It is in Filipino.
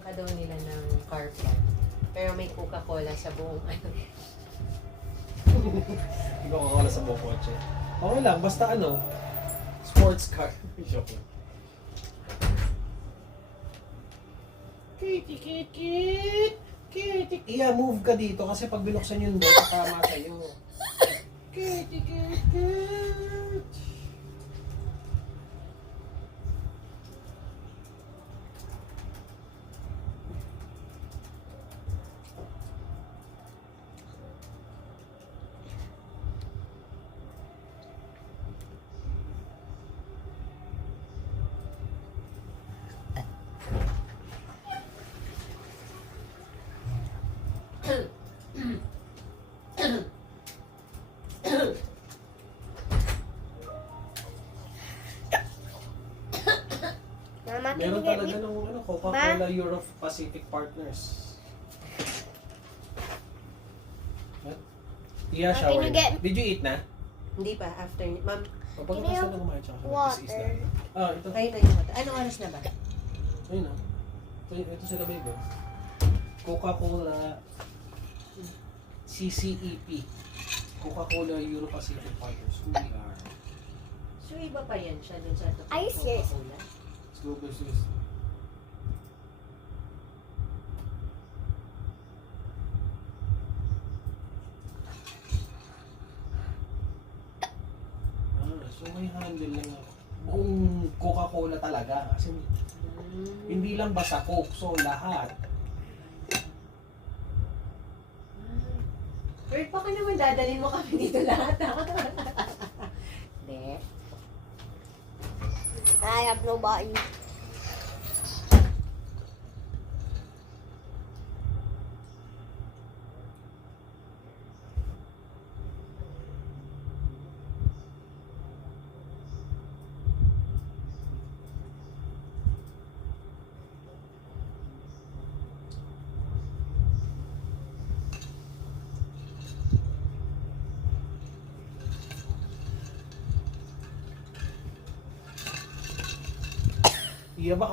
ka daw nila ng car plan. Pero may Coca-Cola sa buong ano. Hindi ko kakawala sa buong kotse. Okay lang, basta ano, sports car. Joke lang. Kitty. Iya, move ka dito kasi pag binuksan yung door, tama sa'yo. Kitty. Mama, can you Meron get talaga me? ng Coca-Cola Europe Pacific Partners. What? Iya, Can shower. you get- Did you eat na? Hindi pa, after, ma'am, Pagkatapos na lang kumain, tsaka water? is isda. Ah, ito. kayo na yung mata. Anong oras na ba? Ayun na. Ito sila, baby. Coca-Cola CCEP. Coca-Cola Europe Pacific Partners. Who we are. So, iba pa yan siya dun sa Are you serious? Coca-Cola. Let's go, business. So may handle lang ako. Buong Coca-Cola talaga. Kasi hindi lang basta Coke. So lahat. Pero baka naman dadalhin mo kami dito lahat. Hindi. I have no button. Iya ba